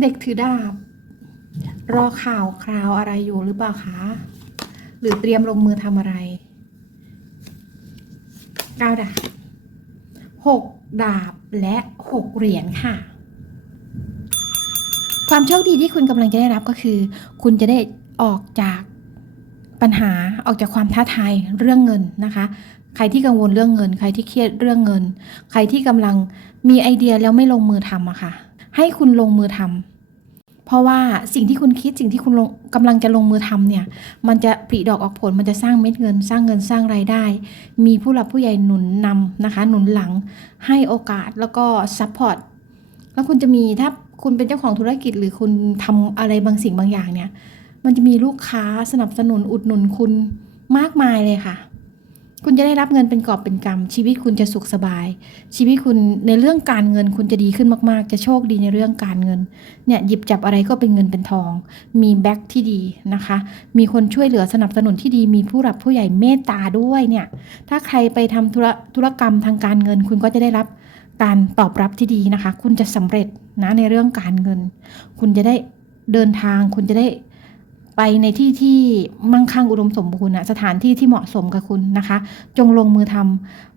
เด็กถือดาบ รอข่าวคราวอะไรอยู่หรือเปล่าคะหรือเตรียมลงมือทำอะไรเก้าดาบหกดาบและหกเหรียญค่ะ ความโชคดีที่คุณกำลังจะได้รับก็คือ คุณจะได้ออกจากปัญหาออกจากความท้าทายเรื่องเงินนะคะ ใครที่กังวลเรื่องเงิน ใครที่เครียดเรื่องเงิน ใครที่กำลังมีไอเดียแล้วไม่ลงมือทำอะค่ะ ให้คุณลงมือทำเพราะว่าสิ่งที่คุณคิดสิ่งที่คุณกำลังจะลงมือทำเนี่ย มันจะผลิดอกออกผลมันจะสร้างเม็ดเงิน สร้างเงินสร้างรายได้ มีผู้หลักผู้ใหญ่หนุนนำนะคะ หนุนหลังให้โอกาสแล้วก็ซัพพอร์ตแล้วคุณจะมีถ้าคุณเป็นเจ้าของธุรกิจหรือคุณทำอะไรบางสิ่งบางอย่างเนี่ย มันจะมีลูกค้าสนับสนุนอุดหนุนคุณมากมายเลยค่ะ คุณจะได้รับเงินเป็นกอบเป็นกำชีวิตคุณจะสุขสบาย ชีวิตคุณในเรื่องการเงินคุณจะดีขึ้นมาก ๆ จะโชคดีในเรื่องการเงินเนี่ยหยิบจับอะไรก็เป็นเงินเป็นทอง มีแบ็คที่ดีนะคะ มีคนช่วยเหลือสนับสนุนที่ดี มีผู้หลักผู้ใหญ่เมตตาด้วยเนี่ยถ้าใครไปทำธุรธุรกรรมทางการเงิน คุณก็จะได้รับการตอบรับที่ดีนะคะ คุณจะสำเร็จนะในเรื่องการเงิน คุณจะได้เดินทางคุณจะได้ ไปในที่ที่มั่งคั่งอุดมสมบูรณ์นะสถานที่ที่เหมาะสมกับคุณนะคะ จงลงมือทำ